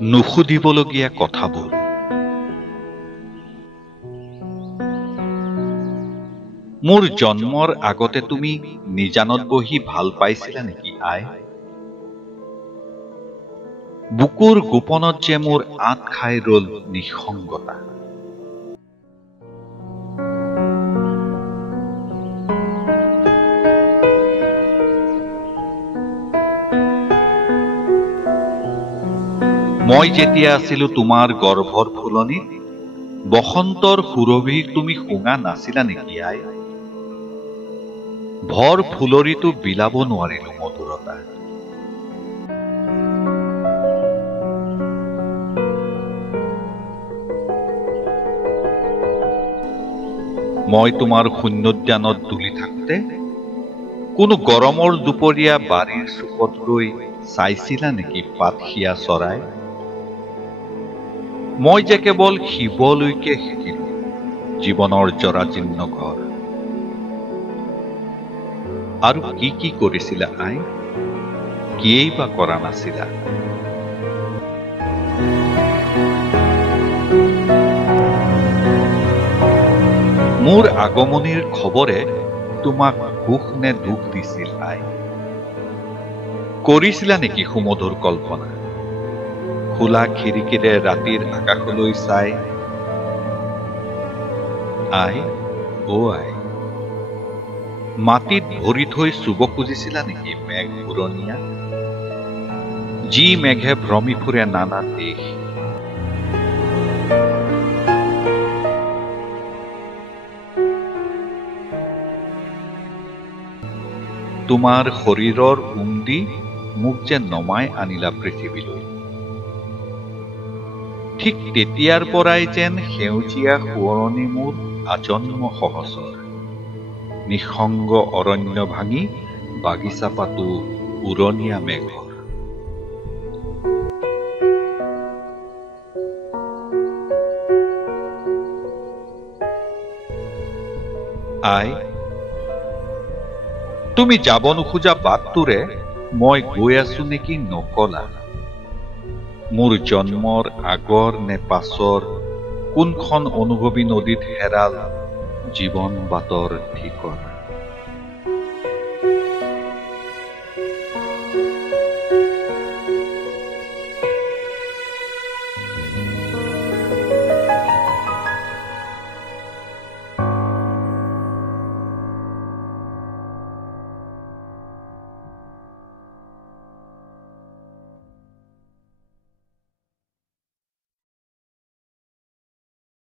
নুসুধিবলগীয়া কথাবোৰ। মোৰ জন্মৰ আগতে তুমি নিজানত বহি ভাল পাইছিলা নেকি আই? বুকুৰ গোপনত যে মোৰ আঁত খাই ৰল নিঃসংগতা। মই যেতিয়া আছিলো তোমাৰ গৰ্ভৰ ফুলনিত, বসন্তৰ সুৰভিক তুমি শুঙা নাছিলা নেকি আই? ভৰ ফুলৰিতো বিলাব নোৱাৰিলো মধুৰতা। মই তোমাৰ শূন্যোদ্যানত তুলি থাকোতে কোনো গৰমৰ দুপৰীয়া বাৰীৰ চুকত ৰৈ চাইছিলা নেকি পাতসিয়া চৰাই? মই যে কেৱল শিৱলৈকে শিকিলো জীৱনৰ জৰাজীৰ্ণ ঘৰ। আৰু কি কি কৰিছিলা আই? কিয়েই বা কৰা নাছিলা? মোৰ আগমনিৰ খবৰে তোমাক সুখ নে দুখ দিছিল আই? কৰিছিলা নেকি সুমধুৰ কল্পনা খোলা খিৰিকীৰে ৰাতিৰ আকাশলৈ চাই? আই অ আই, মাটিত ভৰি থৈ চুব খুজিছিলা নেকি মেঘ ঘূৰণীয়া, যি মেঘে ভ্ৰমি ফুৰে নানা দেশ? তোমাৰ শৰীৰৰ উম দি মোক যে নমাই আনিলা পৃথিৱীলৈ, ঠিক তেতিয়াৰ পৰাই যেন সেউজীয়া সোঁৱৰণি মোৰ আজন্ম সহচৰ। নিঃসংগ অৰণ্য ভাঙি বাগিচা পাতো উৰণীয়া মেঘৰ। আই, তুমি যাব নোখোজা বাটটোৰে মই গৈ আছো নেকি নকলা? মোৰ জন্মৰ আগৰ নে পাছৰ কোনখন অনুভৱী নদীত হেৰাল জীৱন বাটৰ ঠিকনা?